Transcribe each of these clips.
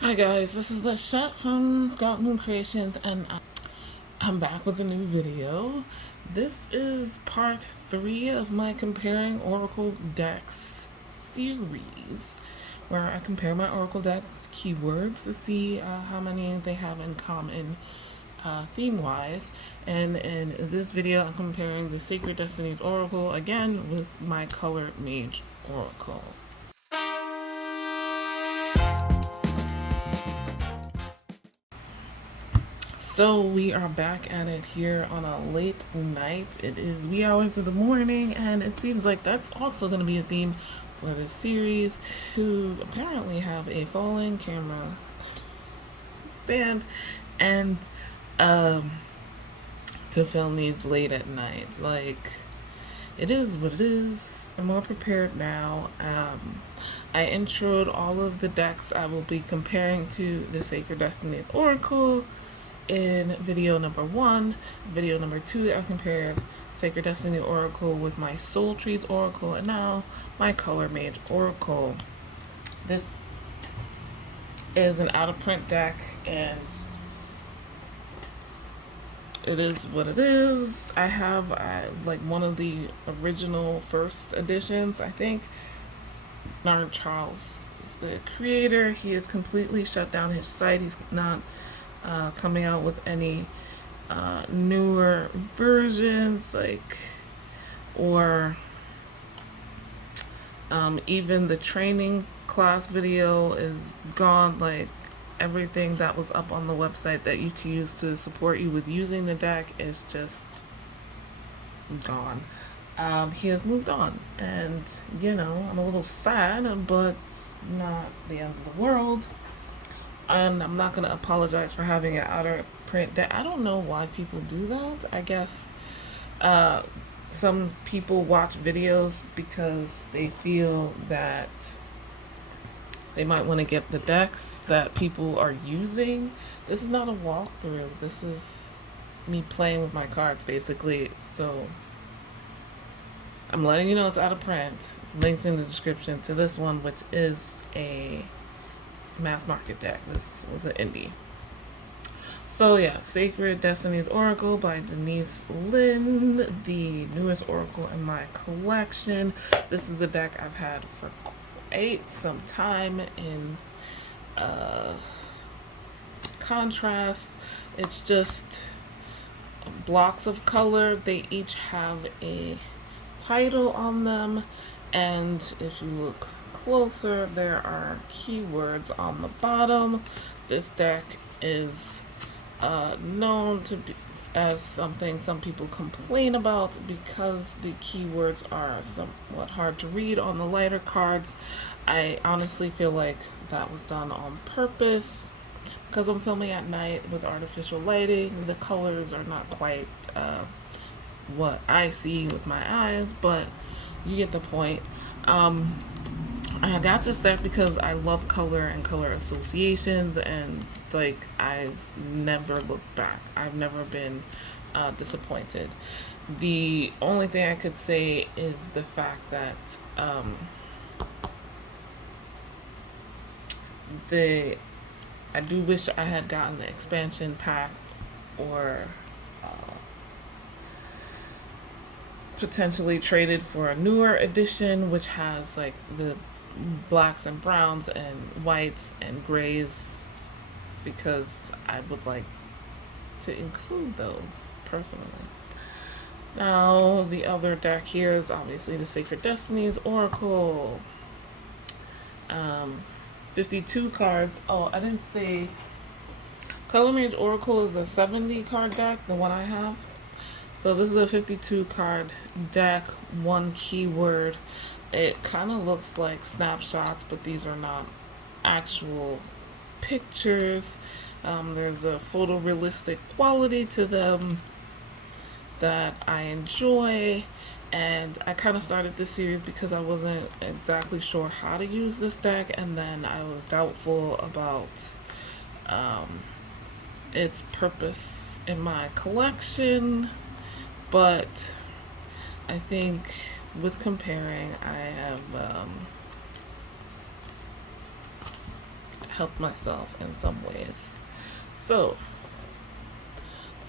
Hi guys, this is Lashette from Scout Moon Creations, and I'm back with a new video. This is part 3 of my Comparing Oracle Decks series, where I compare my Oracle Decks keywords to see how many they have in common theme-wise. And in this video, I'm comparing the Sacred Destinies Oracle again with my Color Mage Oracle. So we are back at it here on a late night. It is wee hours of the morning, and it seems like that's also going to be a theme for this series, to apparently have a falling camera stand and to film these late at night. Like, it is what it is. I'm more prepared now. I introed all of the decks I will be comparing to the Sacred Destinies Oracle in video number 1. Video number 2, I compared Sacred Destiny Oracle with my Soul Trees Oracle, and now my Color Mage Oracle. This is an out of print deck, and it is what it is. I have like one of the original first editions, I think. Bernard Charles is the creator. He has completely shut down his site. He's not coming out with any newer versions, or even the training class video is gone. Like, everything that was up on the website that you can use to support you with using the deck is just gone. He has moved on, and I'm a little sad, but not the end of the world. And I'm not going to apologize for having an outer print deck. I don't know why people do that. I guess some people watch videos because they feel that they might want to get the decks that people are using. This is not a walkthrough. This is me playing with my cards, basically. So I'm letting you know it's out of print. Links in the description to this one, which is a mass market deck. This was an indie. So yeah, Sacred Destinies Oracle by Denise Lynn, the newest Oracle in my collection. This is a deck I've had for quite some time in contrast. It's just blocks of color. They each have a title on them, and if you look closer, there are keywords on the bottom. This deck is known to be as something some people complain about because the keywords are somewhat hard to read on the lighter cards. I honestly feel like that was done on purpose because I'm filming at night with artificial lighting. The colors are not quite what I see with my eyes, but you get the point. I got this deck because I love color and color associations, and I've never looked back. I've never been disappointed. The only thing I could say is the fact that I do wish I had gotten the expansion packs, or potentially traded for a newer edition which has like the blacks and browns and whites and grays, because I would like to include those personally. Now, the other deck here is obviously the Sacred Destinies Oracle. 52 cards. Oh, I didn't say Color Mage Oracle is a 70 card deck, the one I have. So this is a 52 card deck, one keyword. It kind of looks like snapshots, but these are not actual pictures. There's a photorealistic quality to them that I enjoy, and I kind of started this series because I wasn't exactly sure how to use this deck, and then I was doubtful about its purpose in my collection. But I think with comparing, I have help myself in some ways. So,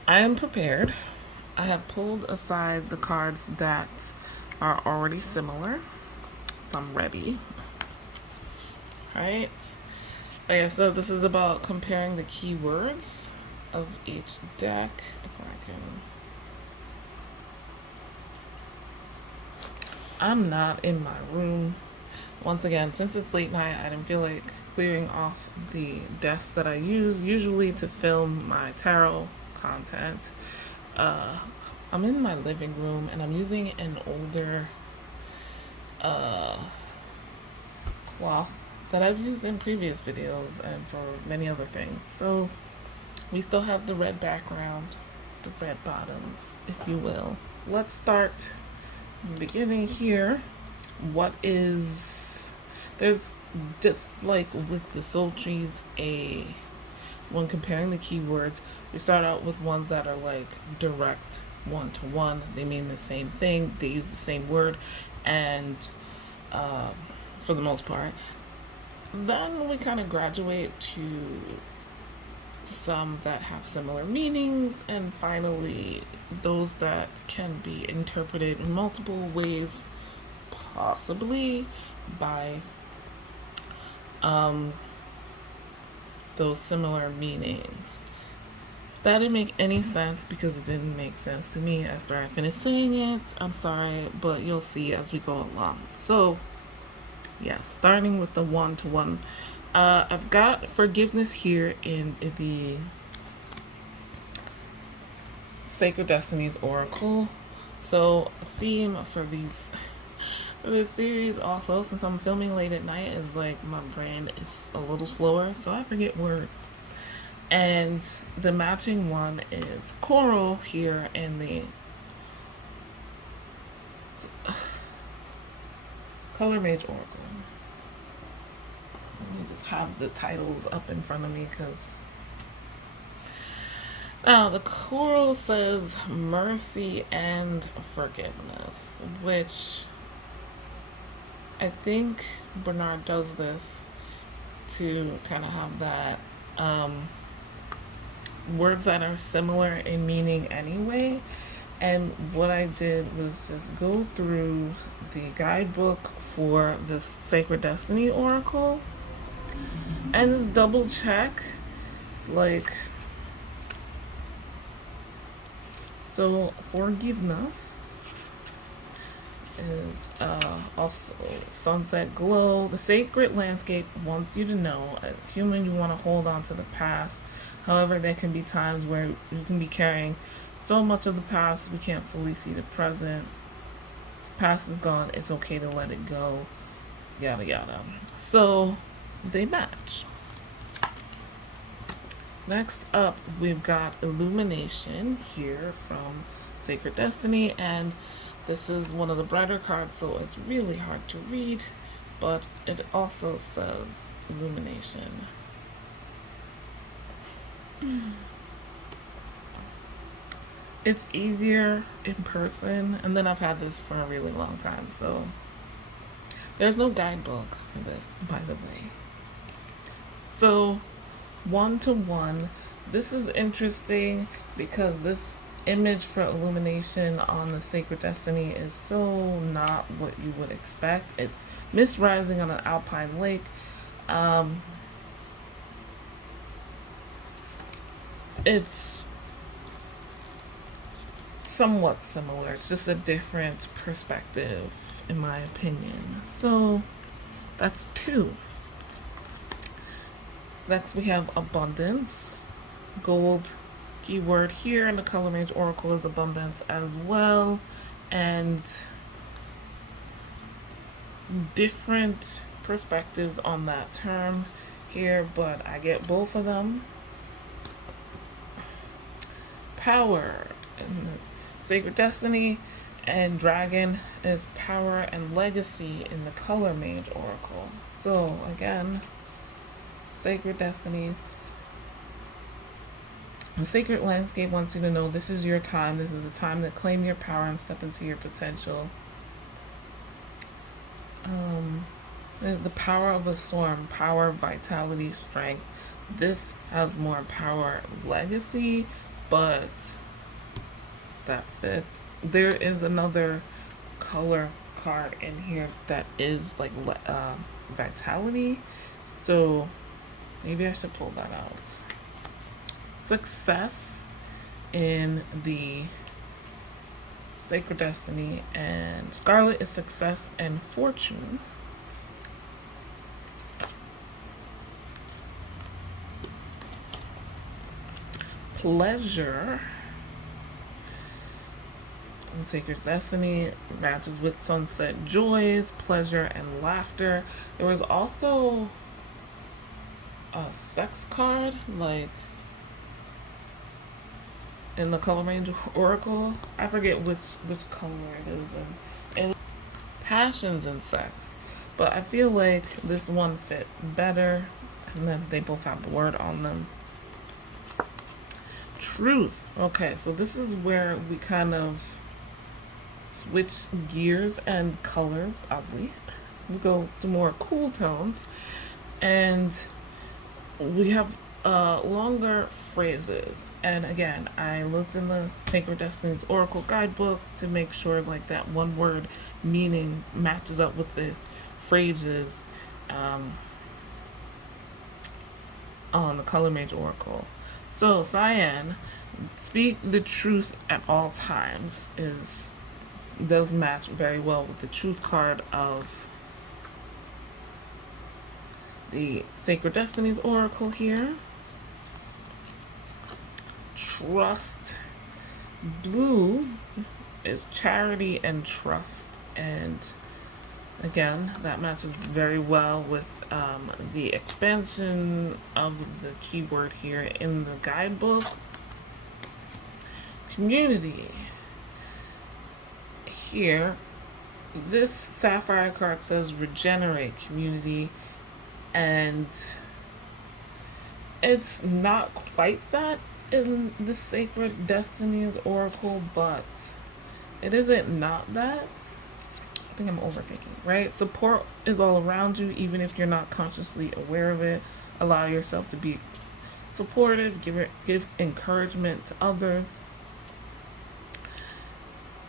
I am prepared. I have pulled aside the cards that are already similar, so I'm ready. Alright. Like I said, this is about comparing the keywords of each deck. If I can. I'm not in my room. Once again, since it's late night, I didn't feel like clearing off the desk that I use usually to film my tarot content. I'm in my living room and I'm using an older cloth that I've used in previous videos and for many other things. So we still have the red background, the red bottoms, if you will. Let's start in the beginning here. There's just like with the soul trees, when comparing the keywords, we start out with ones that are like direct one-to-one. They mean the same thing, they use the same word, and for the most part. Then we kind of graduate to some that have similar meanings, and finally those that can be interpreted in multiple ways, possibly by those similar meanings. If that didn't make any sense, because it didn't make sense to me after I finished saying it, I'm sorry, but you'll see as we go along. So yeah, starting with the one-to-one. I've got forgiveness here in the Sacred Destinies Oracle. So theme for this series also, since I'm filming late at night, is like my brain is a little slower, so I forget words. And the matching one is coral here in the Color Mage Oracle. Let me just have the titles up in front of me, because now the coral says mercy and forgiveness, which I think Bernard does this to kind of have that words that are similar in meaning anyway. And what I did was just go through the guidebook for the Sacred Destiny Oracle and just double check, like, so forgiveness is also sunset glow. The sacred landscape wants you to know, as a human, you want to hold on to the past. However, there can be times where you can be carrying so much of the past we can't fully see the present. The past is gone, it's okay to let it go, yada yada. So they match. Next up, we've got Illumination here from Sacred Destiny, and this is one of the brighter cards, so it's really hard to read, but it also says Illumination. It's easier in person, and then I've had this for a really long time, so there's no guidebook for this, by the way. So one-to-one, this is interesting because this image for Illumination on the Sacred Destiny is so not what you would expect. It's mist rising on an alpine lake. It's somewhat similar. It's just a different perspective, in my opinion. So that's two. Next we have abundance. Gold keyword here in the Color Mage Oracle is abundance as well. And different perspectives on that term here, but I get both of them. Power in the Sacred Destiny, and dragon is power and legacy in the Color Mage Oracle. So again, Sacred Destiny, the sacred landscape wants you to know this is your time. This is the time to claim your power and step into your potential. There's the power of the storm, power, vitality, strength. This has more power, legacy, but that fits. There is another color card in here that is like vitality, so maybe I should pull that out. Success in the Sacred Destiny, and Scarlet is success and fortune. Pleasure in Sacred Destiny matches with Sunset Joys, pleasure and laughter. There was also a sex card, like in the Color Mage Oracle. I forget which color it is, and passions and sex. But I feel like this one fit better, and then they both have the word on them. Truth. Okay, so this is where we kind of switch gears and colors, oddly. We go to more cool tones, and we have longer phrases. And again, I looked in the Sacred Destinies Oracle guidebook to make sure like that one word meaning matches up with the phrases on the Color Mage Oracle. So Cyan, speak the truth at all times, does match very well with the truth card of the Sacred Destinies Oracle here. Trust. Blue is charity and trust, and again that matches very well with the expansion of the keyword here in the guidebook. Community. Here, this sapphire card says regenerate community, and it's not quite that in the Sacred Destinies Oracle, but it isn't not that. I think I'm overthinking, right? Support is all around you, even if you're not consciously aware of it. Allow yourself to be supportive, give encouragement to others.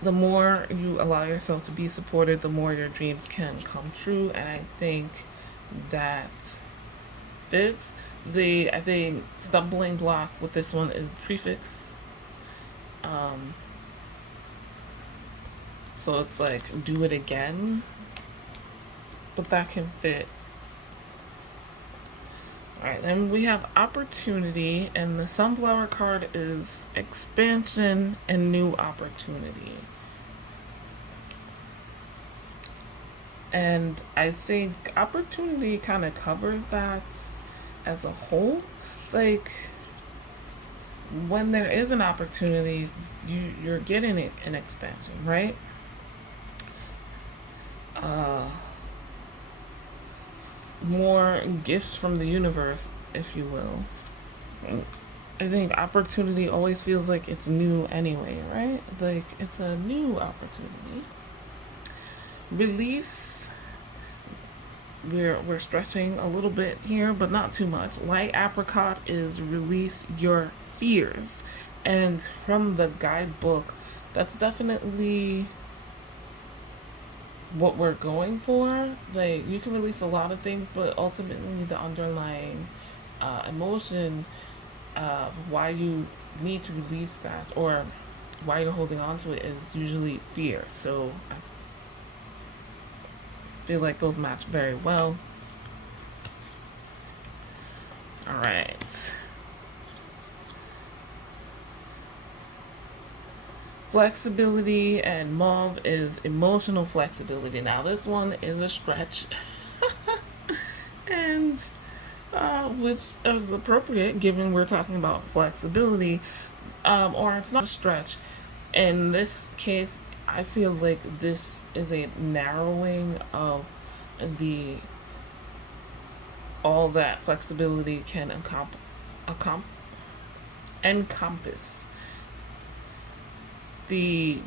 The more you allow yourself to be supported, the more your dreams can come true, and I think that fits. I think stumbling block with this one is prefix. So it's like do it again, but that can fit. Alright, then we have opportunity, and the sunflower card is expansion and new opportunity. And I think opportunity kind of covers that as a whole. Like, when there is an opportunity, you're getting it in expansion, right? More gifts from the universe, if you will. I think opportunity always feels like it's new anyway, right? Like, it's a new opportunity. Release. We're stretching a little bit here, but not too much. Light apricot is release your fears. And from the guidebook, that's definitely what we're going for. Like, you can release a lot of things, but ultimately the underlying emotion of why you need to release that, or why you're holding on to it, is usually fear. So I feel like those match very well. All right. Flexibility, and mauve is emotional flexibility. Now this one is a stretch, and which is appropriate given we're talking about flexibility, or it's not a stretch. In this case, I feel like this is a narrowing of all that flexibility can encompass. The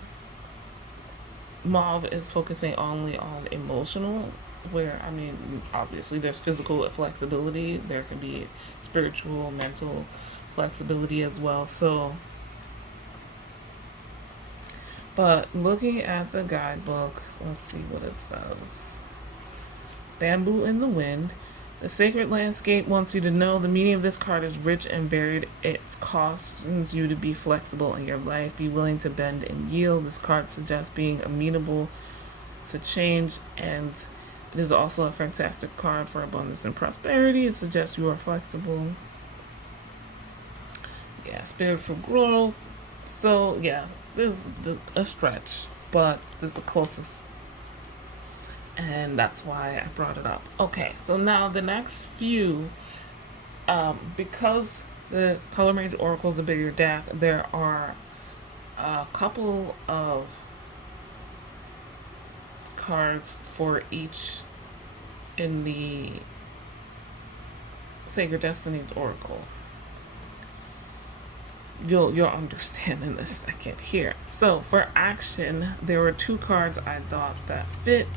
mauve is focusing only on emotional where, I mean, obviously there's physical flexibility, there can be spiritual, mental flexibility as well. So, but looking at the guidebook, let's see what it says. Bamboo in the Wind. The sacred landscape wants you to know the meaning of this card is rich and varied. It cautions you to be flexible in your life, be willing to bend and yield. This card suggests being amenable to change, and it is also a fantastic card for abundance and prosperity. It suggests you are flexible. Yeah, spiritual growth. So yeah, this is a stretch, but this is the closest, and that's why I brought it up. Okay, so now the next few, because the Color Mage Oracle is a bigger deck, there are a couple of cards for each in the Sacred Destiny Oracle. You'll understand in a second here. So for action, there were 2 cards I thought that fit.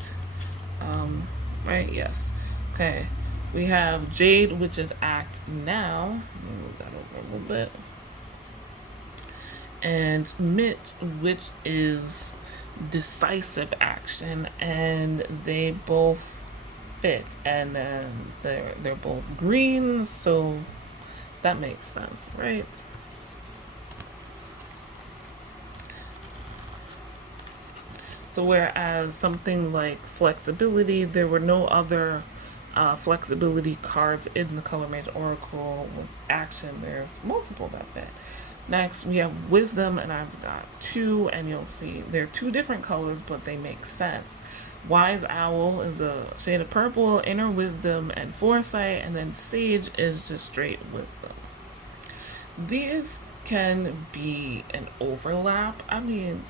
Right? Yes. Okay. We have Jade, which is Act Now. Move that over a little bit. And Mitt, which is Decisive Action, and they both fit. And then they're both green, so that makes sense, right? So whereas something like flexibility, there were no other flexibility cards in the Color Mage Oracle with action. There's multiple that fit. Next, we have Wisdom, and I've got 2, and you'll see they're 2 different colors, but they make sense. Wise Owl is a shade of purple, Inner Wisdom, and Foresight, and then Sage is just straight Wisdom. These can be an overlap. I mean,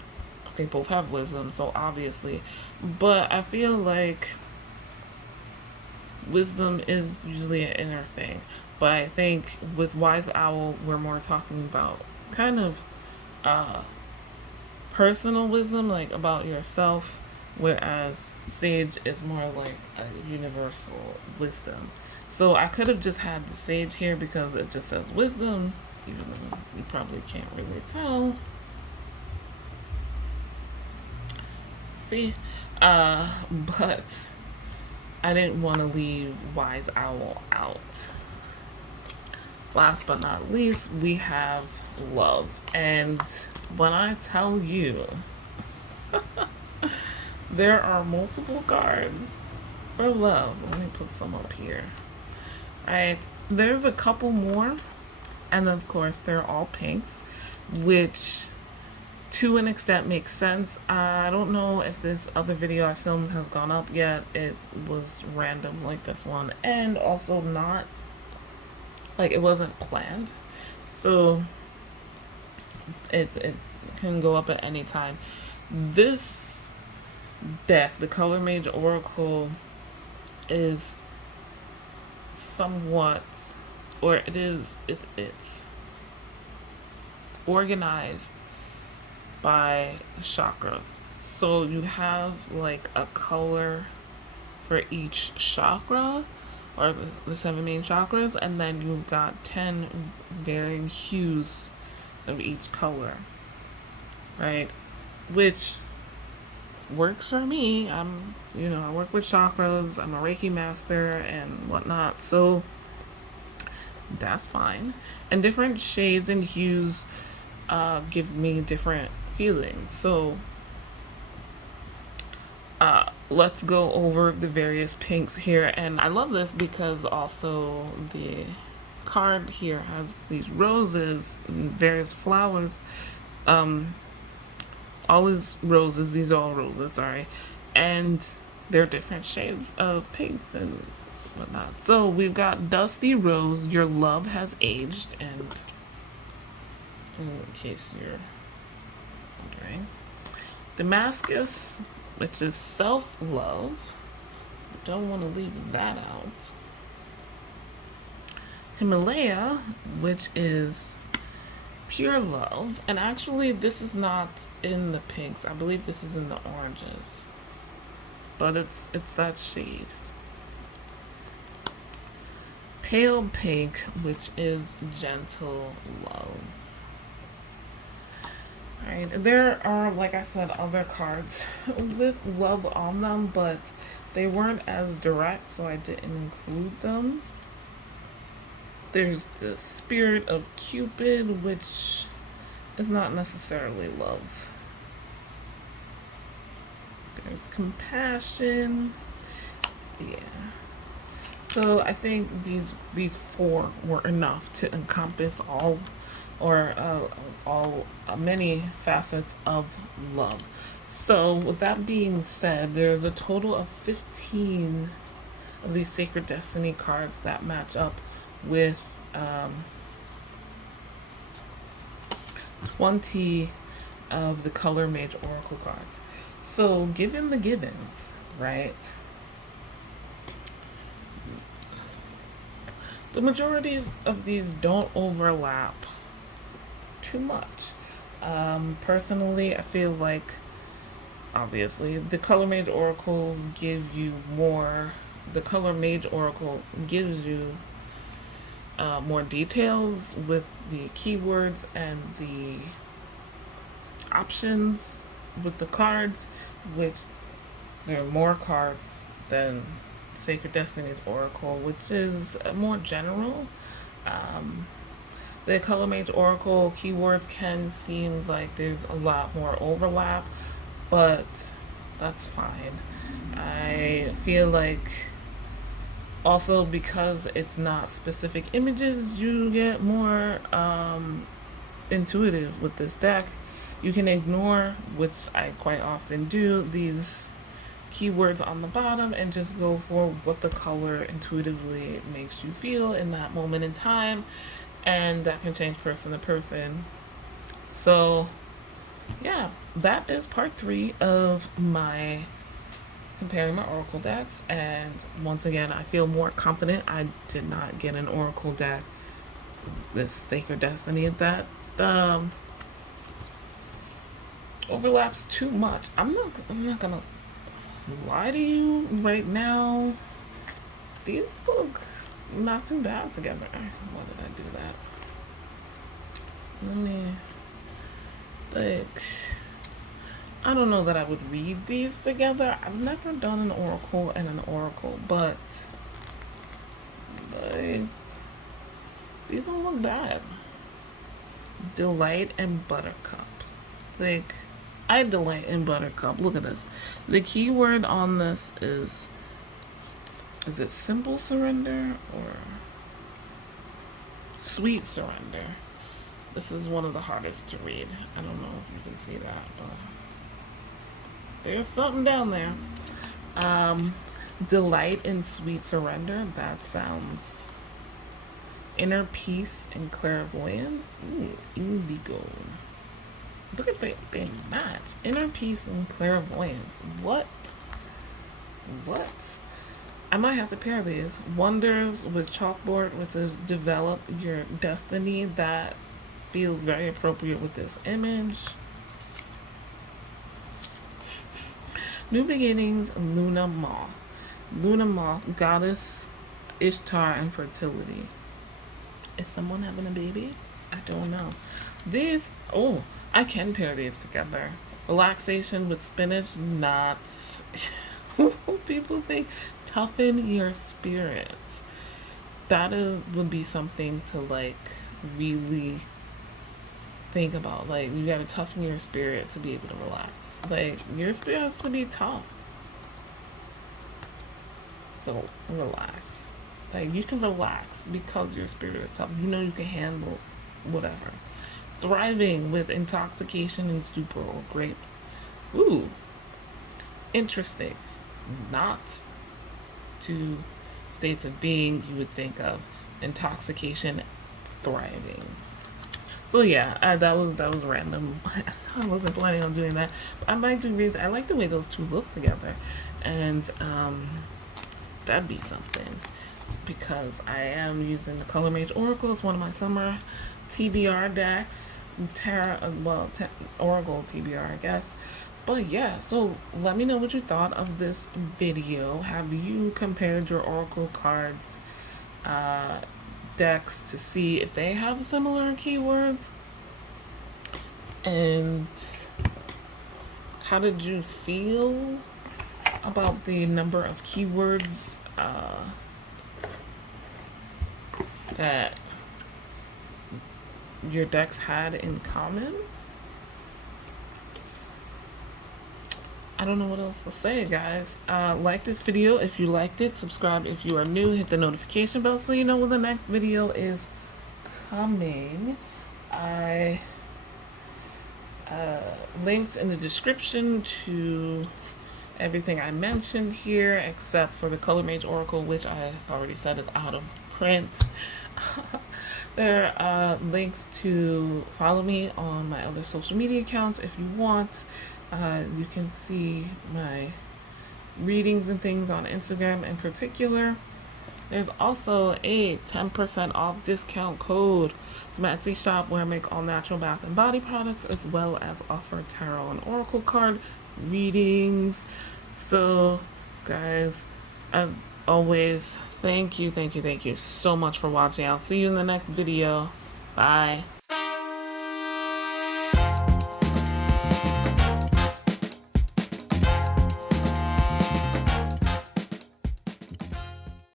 they both have wisdom, so obviously, but I feel like wisdom is usually an inner thing. But I think with Wise Owl, we're more talking about kind of personal wisdom, like about yourself, whereas Sage is more like a universal wisdom. So I could have just had the Sage here because it just says wisdom, even though you probably can't really tell. See, but I didn't want to leave Wise Owl out. Last but not least, we have Love. And when I tell you, there are multiple cards for Love. Let me put some up here. Alright, there's a couple more, and of course they're all pinks, which to an extent makes sense. I don't know if this other video I filmed has gone up yet. It was random like this one, and also not like it wasn't planned, so it can go up at any time. This deck, the Color Mage Oracle, is somewhat, or it's organized by chakras. So you have like a color for each chakra, or the 7 main chakras, and then you've got 10 varying hues of each color, right? Which works for me. I work with chakras, I'm a Reiki master and whatnot, so that's fine. And different shades and hues give me different feelings. So let's go over the various pinks here. And I love this because also the card here has these roses and various flowers. All these roses, these are all roses, sorry. And they're different shades of pinks and whatnot. So we've got Dusty Rose, Your Love Has Aged, and in case you're wondering, Damascus, which is self-love. Don't want to leave that out. Himalaya, which is pure love. And actually, this is not in the pinks. I believe this is in the oranges. but it's that shade. Pale Pink, which is Gentle Love. Alright, there are, like I said, other cards with love on them, but they weren't as direct, so I didn't include them. There's the Spirit of Cupid, which is not necessarily love. There's Compassion. Yeah. So I think these four were enough to encompass all, or many facets of love. So with that being said, there's a total of 15 of these Sacred Destiny cards that match up with 20 of the Color Mage Oracle cards. So given the givens, right? The majority of these don't overlap too much. Personally, I feel like, obviously, the Color Mage Oracles give you more. The Color Mage Oracle gives you more details with the keywords and the options with the cards, which there are more cards than Sacred Destiny's Oracle, which is more general. The Color Mage Oracle keywords can seem like there's a lot more overlap, but that's fine. I feel like also because it's not specific images, you get more intuitive with this deck. You can ignore, which I quite often do, these keywords on the bottom and just go for what the color intuitively makes you feel in that moment in time, and that can change person to person. So yeah, that is part 3 of my comparing my Oracle decks, and once again I feel more confident. I did not get an Oracle deck this Sacred Destiny that overlaps too much. I'm not gonna lie to you right now. These look not too bad together. Why did I do that? Let me think. I don't know that I would read these together. I've never done an Oracle and an Oracle, but these don't look bad. Delight and Buttercup. Like, I delight in Buttercup. Look at this. The keyword on this is it simple surrender or sweet surrender? This is one of the hardest to read. I don't know if you can see that, but there's something down there. Delight in sweet surrender. That sounds inner peace and clairvoyance. Ooh, indigo. Look at they match. Inner peace and clairvoyance. What? I might have to pair these. Wonders with chalkboard, which is develop your destiny. That feels very appropriate with this image. New beginnings, Luna Moth. Luna Moth, goddess Ishtar and fertility. Is someone having a baby? I don't know. These, oh, I can pair these together. Relaxation with spinach, nuts. People think toughen your spirits. That would be something to like really think about. Like, you gotta toughen your spirit to be able to relax. Like, your spirit has to be tough. So relax. Like, you can relax because your spirit is tough. You know you can handle whatever. Thriving with intoxication and stupor or grape. Ooh, interesting. Not two states of being you would think of. Intoxication, thriving. So yeah, that was random. I wasn't planning on doing that. But I might do reads. I like the way those two look together, and that'd be something, because I am using the Color Mage Oracle. It's one of my summer TBR decks. Oracle TBR, I guess. But yeah, so let me know what you thought of this video. Have you compared your Oracle cards decks to see if they have similar keywords? And how did you feel about the number of keywords that your decks had in common? I don't know what else to say, guys. Like this video if you liked it. Subscribe if you are new. Hit the notification bell so you know when the next video is coming. I links in the description to everything I mentioned here, except for the Color Mage Oracle, which I already said is out of print. There are links to follow me on my other social media accounts if you want. You can see my readings and things on Instagram in particular. There's also a 10% off discount code to my Etsy shop where I make all natural bath and body products, as well as offer tarot and oracle card readings. So guys, as always, thank you so much for watching. I'll see you in the next video. Bye.